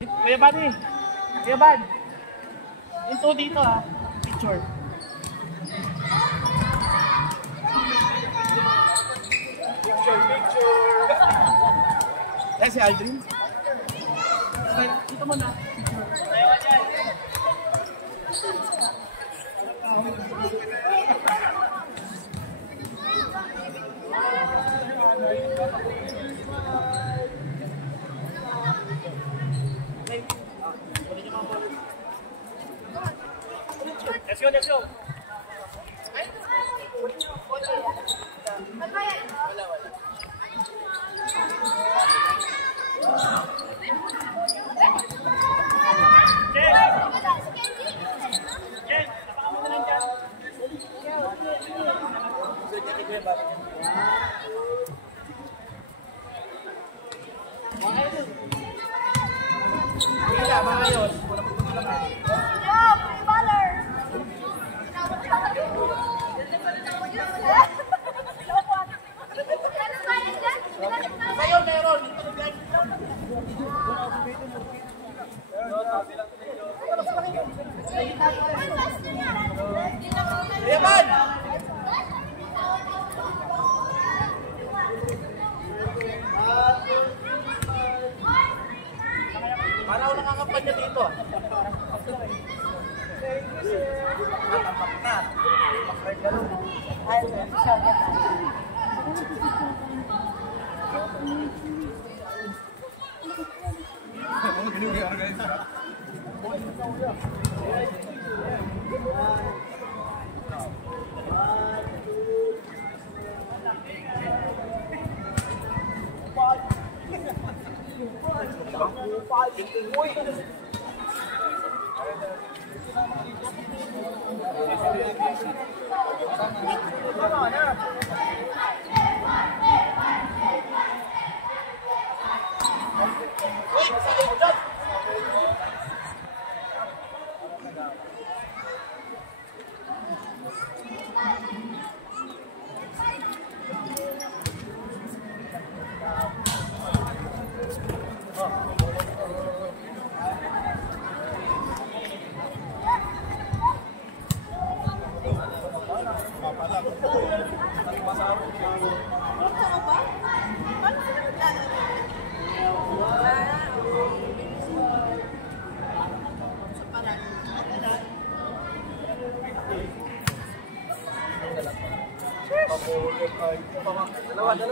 Kuya Buddy, Kuya Bud, yung 2 dito ha, picture. Picture. Eh, si Aldrin. Dito mo na. Let's go, let's go. Parang nakakampanya dito.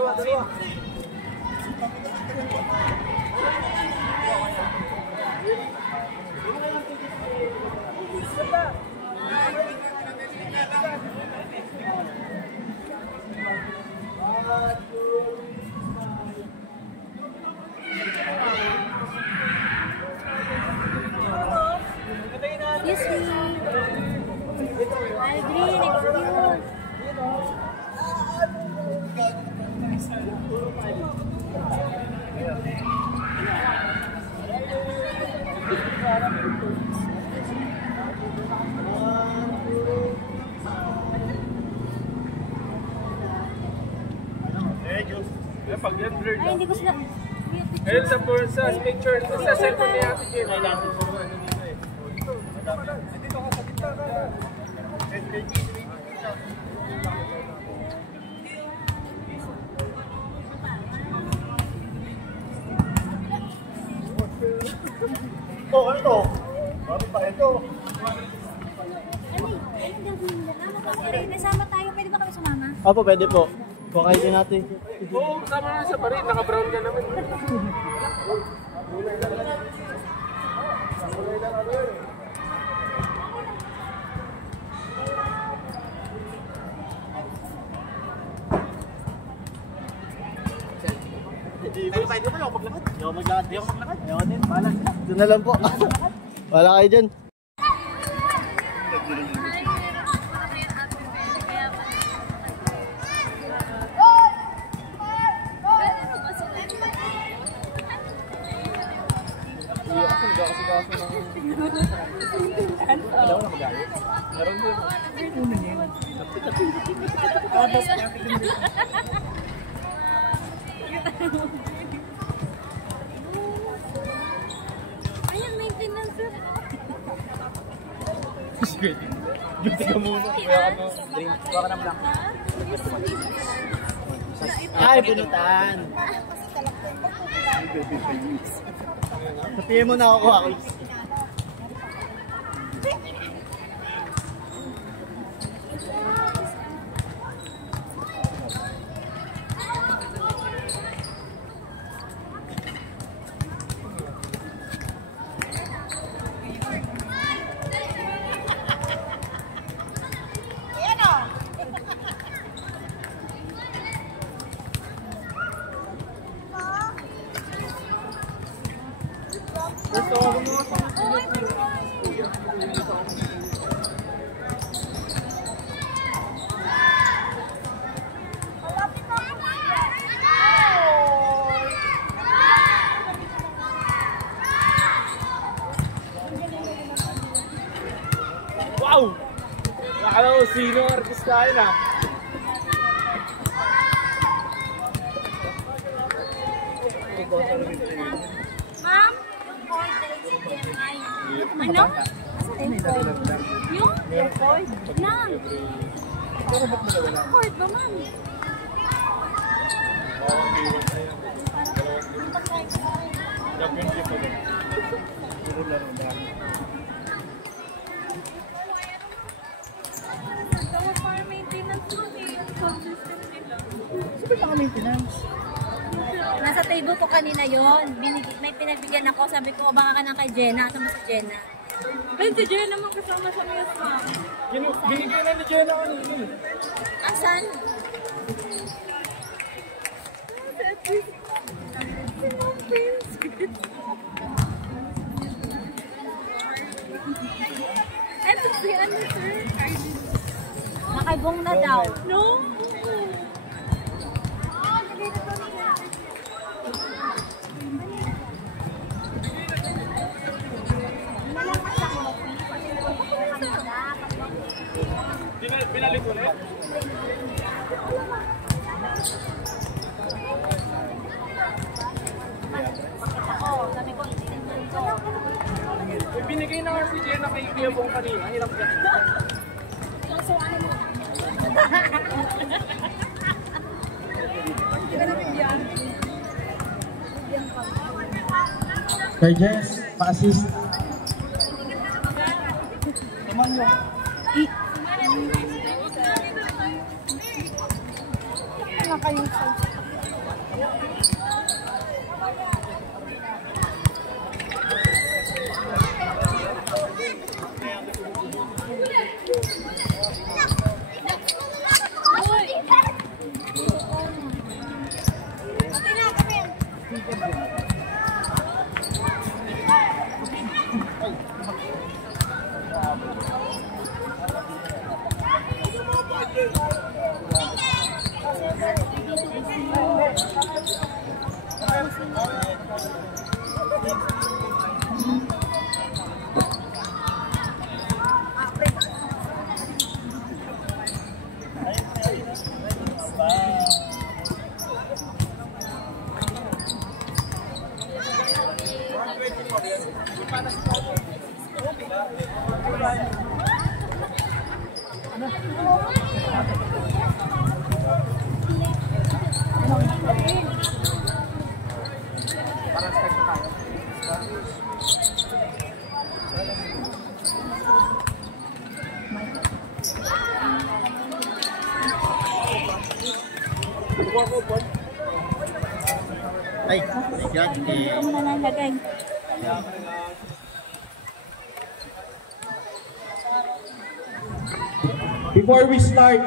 Dalawa. Ay, hindi ko sila. Ayun sa picture, sa cellphone niya. Dito ka sa gitna. Oh, ano to? Bakit pa ito? Nasama tayo, pwede ba kami sumama? Opo, pwede po. Bukay din natin. Oo, sama na sa parin. Naka-brown ka naman. Pwede mo lang maglakad. Hindi ako maglakad. Ayaw din. Bahala sila. Doon na lang po. Bahala kayo dyan. Alam mo na magalit? Meron din. Ano yun? Duty ka muna. Drink. Baka naman lang. Ay, bunutan. Sabihin mo na ako, Akis. Wow! Nakala ko sino ang artista yun ah. Ma'am, ano? Yung record lang. Record ba, ma'am? Para maintenance mo eh. Sound system nila. Sabi ka maintenance. Nasa table ko kanina yon. May pinagbigyan ako. Sabi ko, baka ka na kay Jenna. Ito mo si Jenna. Ay, si Jenna naman kasama sa miyos, ma'am. Binigyan na ni Jenna kanina. Asan? Eto si ano, sir? Nakaibong na daw. No! Binalik ulit? May binigay na nga si Jenna kay Kuya Bong kanina. Hirap ka. Sir Jess, pa-assist. Tuman mo. Ano kayong Ay, my God. Ano na nalagay? Before we start,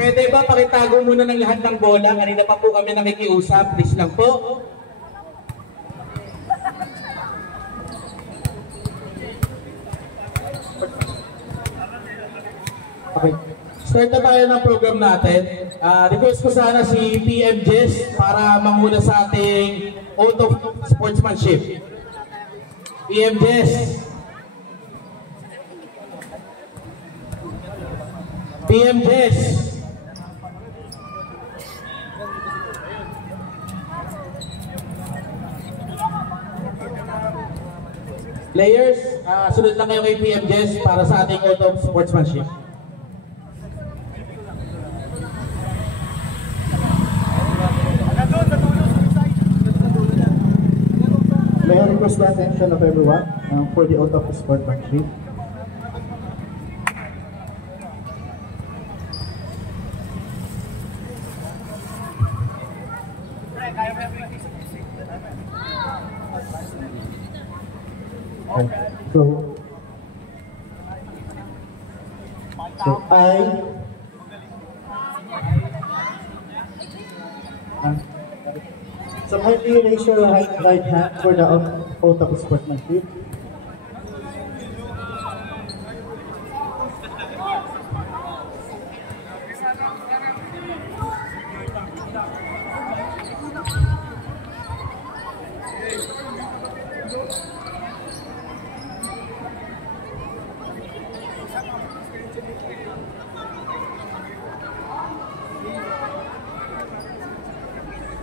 pwede ba pakitago muna ng lahat ng bola? Kanina pa po kami nakikiusap. Please lang po. Okay. Start na tayo ng program natin. Request ko sana si PM Jess para manguna sa ating oath of sportsmanship. PM Jess. PM Jess. Players, sunod lang kayo kay PM Jess para sa ating Oath of Sportsmanship. May I request the attention of everyone for the Oath of Sportsmanship. Okay. So so kindly raise your right hand for the oath of sportsmanship.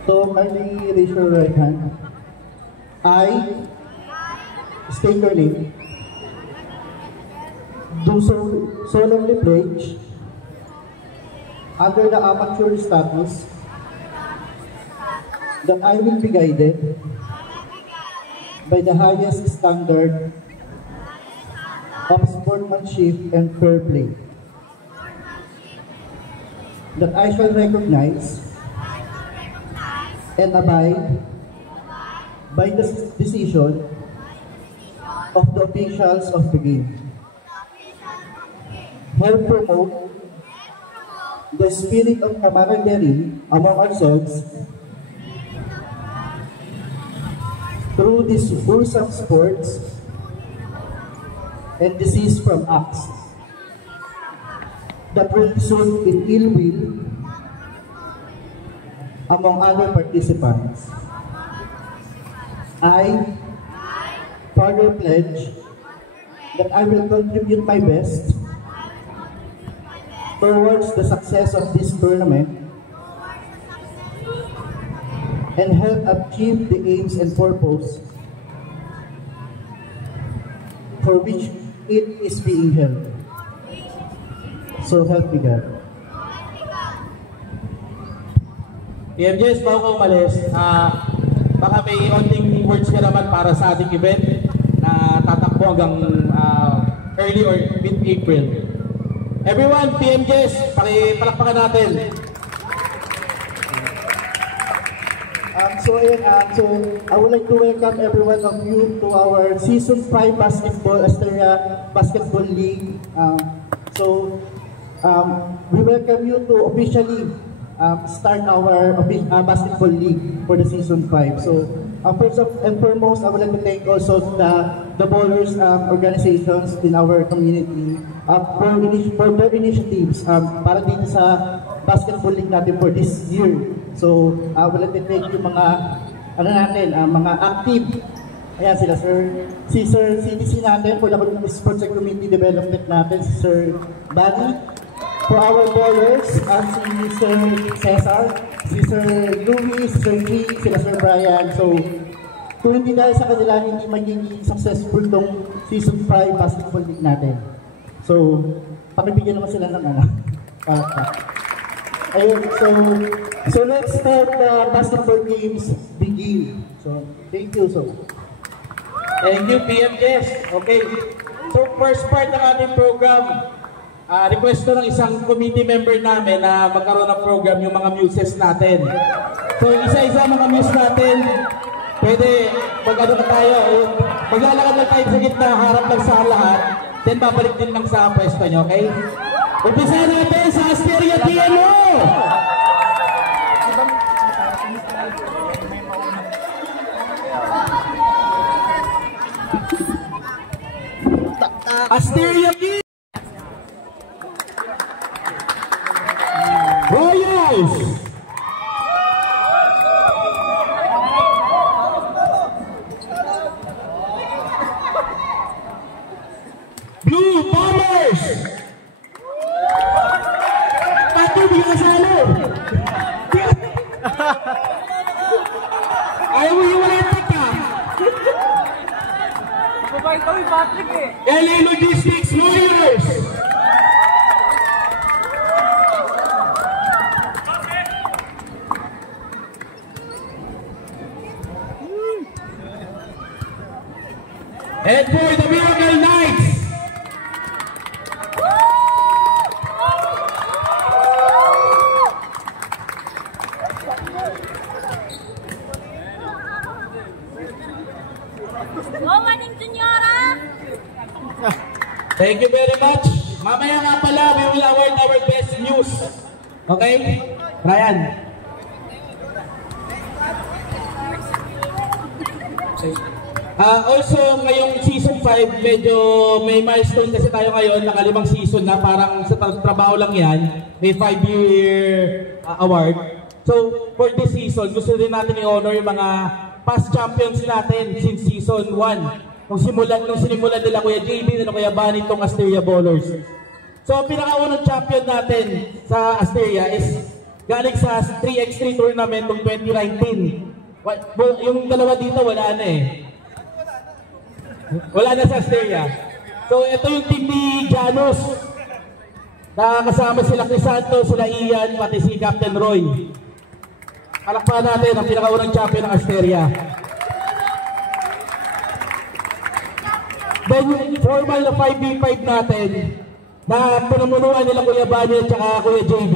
So kindly raise your right hand. I state your name. Do solemnly pledge under the amateur status that I will be guided by the highest standard of sportsmanship and fair play, that I shall recognize and abide by the decision of the officials of the game, help promote the spirit of camaraderie among ourselves through this wholesome sports and desist from acts that will result in ill will among other participants. I further pledge that I will contribute my best towards the success of this tournament and help achieve the aims and purpose for which it is being held. So help me God. PM Jess, bago ko umalis, baka may onting words ka naman para sa ating event na tatakbo hanggang early or mid-April. Everyone, PM Jess, palakpakan natin. So I would like to welcome every one of you to our Season 5 Basketball Asteria Basketball League. We welcome you to officially start our basketball league for the Season 5. So first and foremost, I would like to thank also the ballers organizations in our community for their initiatives para dito sa basketball league natin for this year. So I would like to thank yung mga mga active. Ayan sila, si Sir CDC natin for the sports and community development natin, si Sir Buddy. For our ballers, si Sir Cesar, si Sir Louis, si Sir G, sila Sir Brian. So, kung hindi dahil sa kanila, hindi magiging successful tong Season 5 Basketball League natin. So, pakibigyan naman sila ng ayun, so let's start the basketball games begin. So, thank you so much. Thank you, PM Jess. Okay, so first part ng ating program, request ng isang committee member namin na magkaroon ng program yung mga muses natin. So isa-isa mga muse natin, pwede mag-ano na tayo, maglalakad lang tayo sa gitna, harap lang sa lahat, then babalik din lang sa pwesto nyo, okay? Umpisa natin sa Asteria PMO! Asteria PMO! Royals! Blue Bombers! Pato, bigyan ka salo! Ayaw mo yung wala yung taka! Mababay ito! Bawi, Patrick eh. LA Logistics Warriors. And for the Miracle Knights, Maning Juniora! thank you very much. Mamaya nga pala, we will award our best news. Okay? Ryan. Also, ngayong season 5, medyo may milestone kasi tayo ngayon, nakalimang season na, parang sa trabaho lang yan, may 5-year award. So, for this season, gusto rin natin i-honor yung mga past champions natin since season 1. Nung sinimulan nila Kuya JB, nila Kuya Bani, itong Asteria Ballers. So, ang pinakaunang champion natin sa Asteria is galing sa 3x3 tournament noong 2019. Yung dalawa dito, wala na eh. Wala na sa Asteria. So, ito yung team ni Janus. Nakakasama sila Crisanto, sila Ian, pati si Captain Roy. Palakpakan natin ang pinakaunang champion ng Asteria. Then yung formal na 5v5 natin na pinamunuan nila Kuya Bani at saka Kuya JB.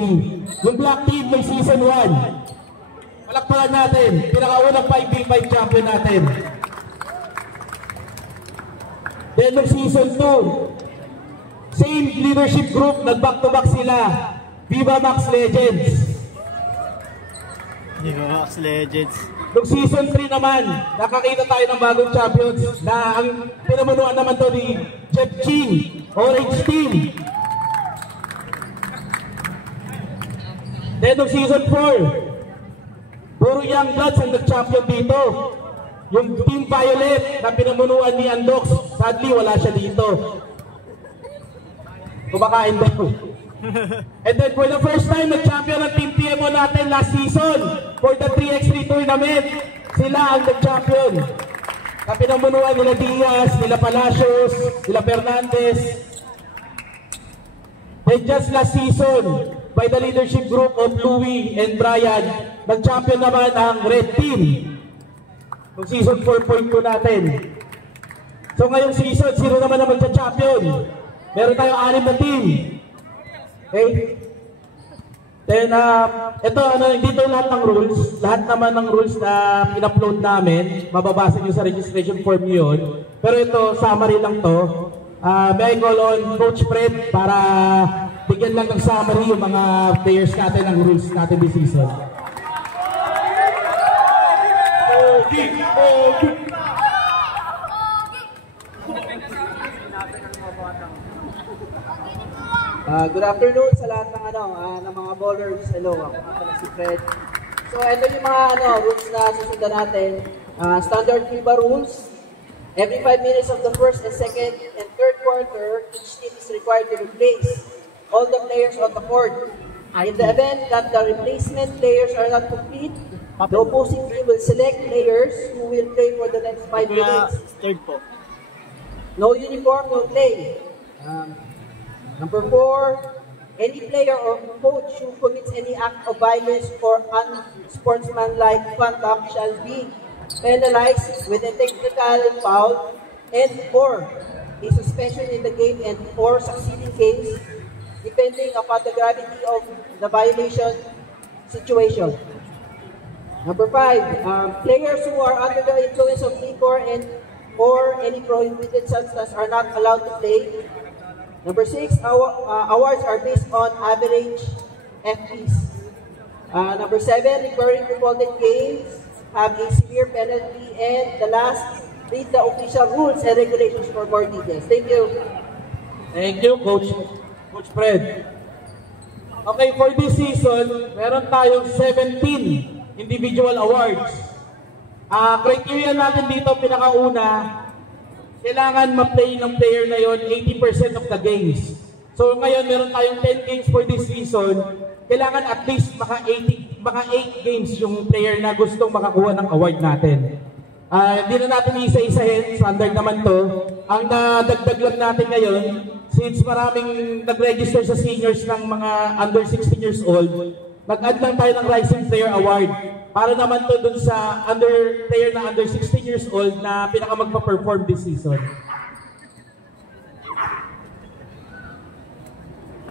Yung black team ng season 1. Palakpakan natin, pinakaunang 5v5 champion natin. Then ng season 2, same leadership group, nag-back-to-back sila. Viva Max Legends. Viva Max Legends. Noong season 3 naman, nakakita tayo ng bagong champions na ang pinamunuan naman to ni Jeff Ching, Orange Team. Then noong season 4, puro young bloods ang nag-champion dito. Yung Team Violet na pinamunuan ni Andox, sadly wala siya dito. Kumakain daw. And then for the first time, nag-champion ang Team PMO natin last season for the 3x3 tournament. Sila ang nag-champion. Na pinamunuan nila Diaz, nila Palacios, nila Fernandez. Then just last season, by the leadership group of Louie and Brian, nag-champion naman ang Red Team. Yung season 4.2 natin. So ngayong season, sino naman ang magsa-champion? Meron tayong 6 na team. Okay? Then, ito, dito lahat ng rules. Lahat naman ng rules na in-upload namin, mababasa nyo sa registration form yun. Pero ito, summary lang to. May I call on Coach Fred para bigyan lang ng summary yung mga players natin ng rules natin this season. Good afternoon sa lahat ng mga ballers. Hello, ako pala si Fred. So, ito yung mga rules na susundan natin. Standard FIBA rules. Every 5 minutes of the first and second and third quarter, each team is required to replace all the players on the court. In the event that the replacement players are not complete, the opposing team will select players who will play for the next 5 minutes. Third po. No uniform, no play. Number 4, any player or coach who commits any act of violence or unsportsmanlike conduct shall be penalized with a technical foul and/or a suspension in the game and/or succeeding games, depending upon the gravity of the violation situation. Number 5, players who are under the influence of liquor and/or any prohibited substance are not allowed to play. Number 6, awards are based on average FPs. Number 7, recurring revolted games have a severe penalty. And the last, read the official rules and regulations for more details. Thank you. Thank you, Coach Fred. Okay, for this season, meron tayong 17 individual awards. Criteria natin dito, pinakauna, kailangan ma-play ng player na yon 80% of the games. So ngayon, meron tayong 10 games for this season. Kailangan at least maka 8 games yung player na gustong makakuha ng award natin. Hindi na natin isa-isahin, standard naman to. Ang nadagdag lang natin ngayon, since maraming nag-register sa seniors ng mga under 16 years old, nag-add lang tayo ng Rising Player Award. Para naman to dun sa player na under 16 years old na pinakamagpa-perform this season.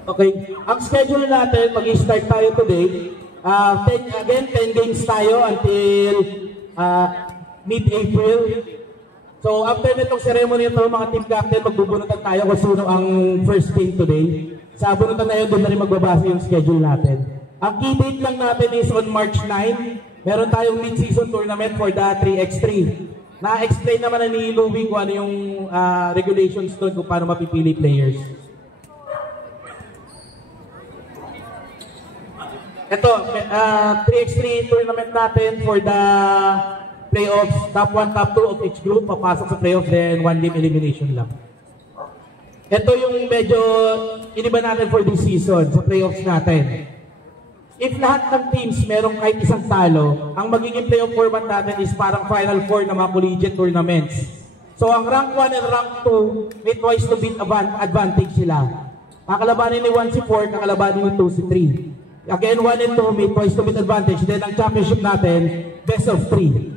Okay, ang schedule natin, mag-start tayo today. 10 games tayo until mid-April. So after nitong ceremony ito, mga team captain, magbubunutan tayo kung sino ang first game today. Sa bunutan na yun, doon na rin magbabasa yung schedule natin. Ang key date lang natin is on March 9. Meron tayong mid-season tournament for the 3x3. Na-explain naman na ni Louie kung ano yung regulations doon kung paano mapipili players. Ito, 3x3 tournament natin for the playoffs, top 1, top 2 of each group, papasok sa playoffs, then 1 game elimination lang. Ito yung medyo iniba natin for this season, sa playoffs natin. If lahat ng teams merong kahit isang talo, ang magiging playoff format natin is parang Final Four na mga collegiate tournaments. So ang rank 1 and rank 2, may twice to beat advantage sila. Kakalabanin ni 1 si 4, kakalabanin ni 2 si 3. Again, 1 and 2, may twice to beat advantage. Then ang championship natin, best of 3.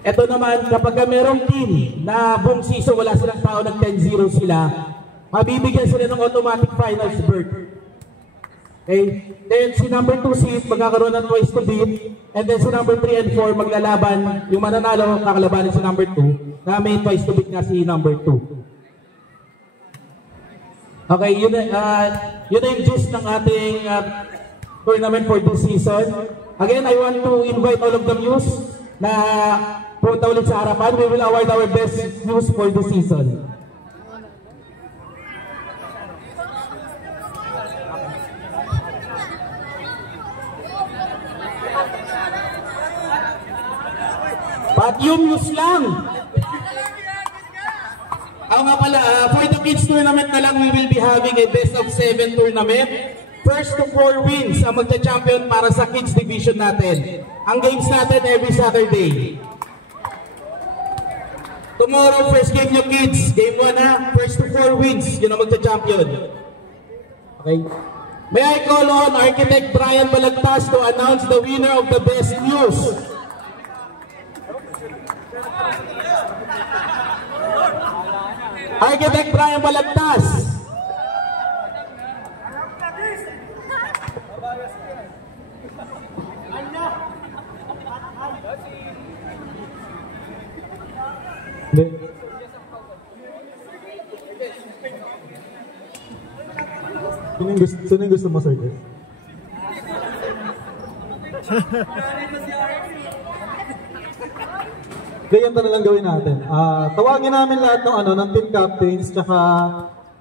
Ito naman, kapag merong team na buong season wala silang tao, nag 10-0 sila, mabibigyan sila ng automatic finals berth. Okay? Then si number 2 seed magkakaroon ng twice to beat, and then si number 3 and 4 maglalaban, yung mananalo kakalabanin si number 2 na may twice to beat nga si number 2. Okay, yun na yung gist ng ating tournament for this season. Again, I want to invite all of the news na punta ulit sa harapan. We will award our best news for this season. But yung news lang. Ako nga pala, for the kids tournament na lang, we will be having a best of 7 tournament. First to 4 wins ang magcha-champion para sa kids division natin. Ang games natin every Saturday. Tomorrow, first game nyo kids. Game 1 na, first to 4 wins. Yun ang magcha-champion. Okay. May I call on Architect Brian Balagtas to announce the winner of the best news. Architect Brian Balagtas. Sino yung gusto mo, sir? Ganyan na lang gawin natin. Tawagin namin lahat ng team captains tsaka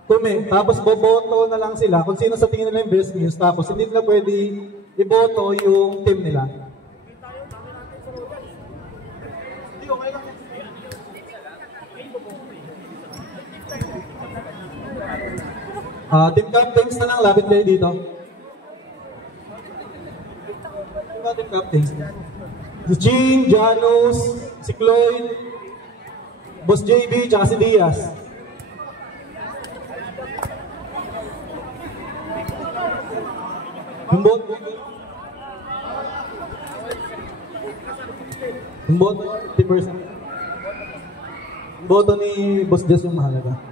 tume. Tapos boboto na lang sila kung sino sa tingin nila yung best news. Tapos hindi nila pwede iboto yung team nila. Team captains na lang, lapit kayo dito. Team captains. Si Jean, Janus, si Cloyd, Boss JB, tsaka si Diaz. Yung boto 50%. Yung boto ni Boss Jess yung mahalaga.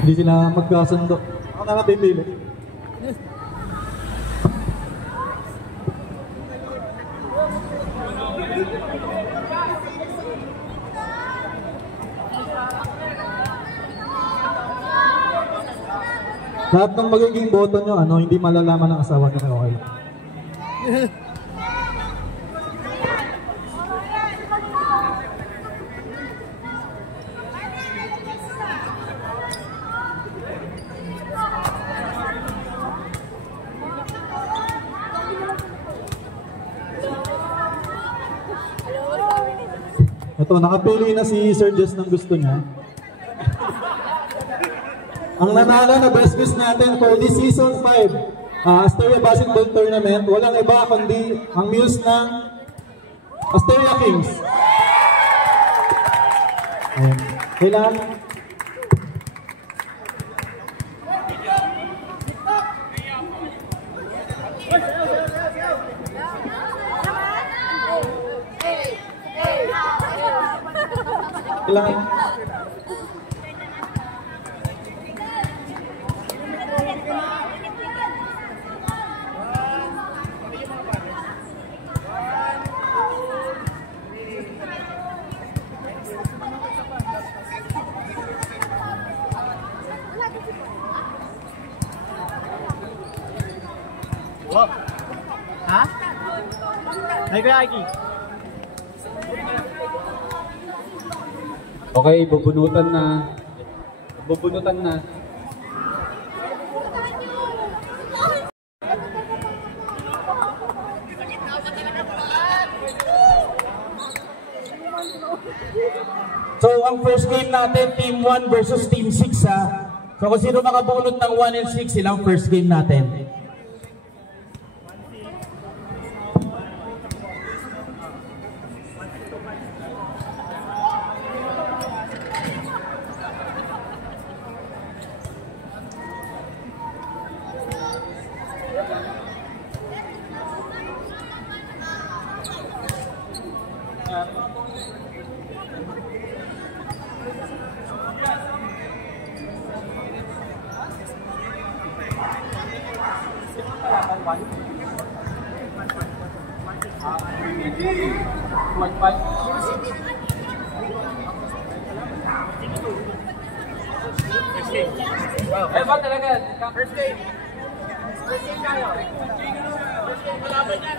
Hindi sila magkasundo. Ako na natin pili. Lahat ng magiging boto nyo, hindi malalaman ng asawa nyo, okay lang. Ito, nakapili na si Sir Jess ng gusto niya. Ang nanalo na best quiz natin for this season 5 Asteria Basketball Tournament, walang iba kundi ang muse ng Asteria Kings. Ayan. Kailangan Ha? May kayaki. Okay, bubunutan na. Bubunutan na. So, ang first game natin, Team 1 versus Team 6 ha. So, kung sino makabunot ng 1 and 6, silang first game natin. Eh, ba talaga? First game. First game tayo. First game, malaban yan.